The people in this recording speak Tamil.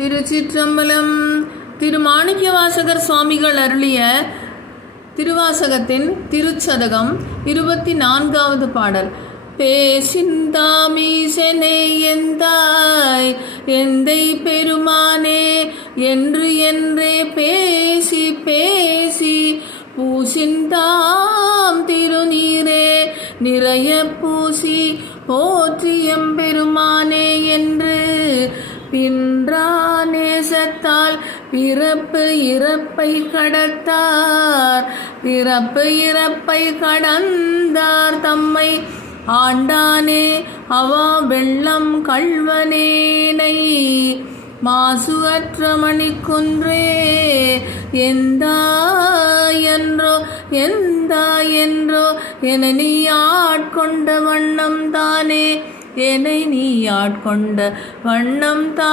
திருச்சிற்றம்பலம். திருமாணிக்கவாசகர் சுவாமிகள் அருளிய திருவாசகத்தின் திருச்சதகம் 24வது பாடல். பேசிந்தாமீசனே எந்தாய் எந்தை பெருமானே என்று என்றே பேசி பேசி பூசிந்தாம் திருநீரே நிறைய பூசி போற்றியம் பெருமானே என்று பின்றா நேசத்தால் பிறப்பு இறப்பை கடந்தார் பிறப்பு இறப்பை கடந்தார் தம்மை ஆண்டானே அவா வெள்ளம் கள்வனேனை மாசு அற்ற மணிக்குன்றே எந்தாயென்றோ எந்தாயென்றோ என நீ ஆட்கொண்ட வண்ணம் தானே என்னை நீ ஆட்கொண்ட வண்ணம் தான்